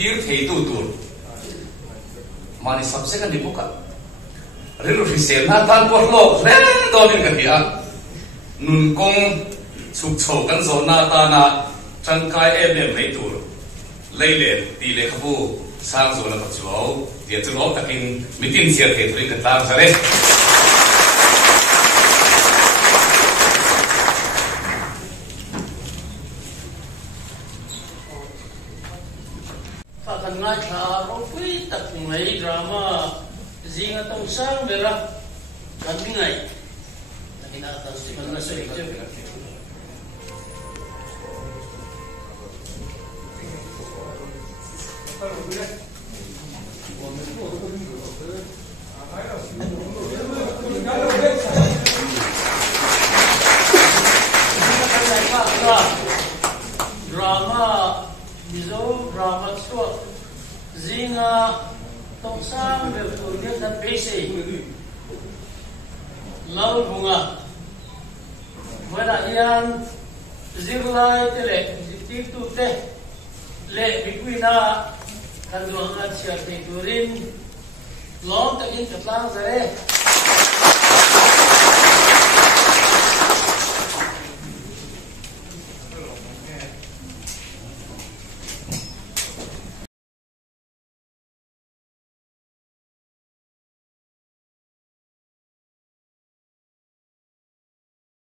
pir thei tu tur mani sabse kan dibuka rilu risel na tan por lo re donin kan dia nun kong chuk chho kan zo na ta na changkai em mai tur leile ti le khabu sang zo la chuo dia chu lo takin mitin sia the thrin kan tang sare ngai tha ro pui tak mai drama zinga tong sang mera kan ngai lakin atas di mana soi je drama mizo drama so zinga tong sang be turnya dan pese lau bunga mana ian zirlai tele zitif tu teh le bikuina kan doang sia te turin lom takin katlang sare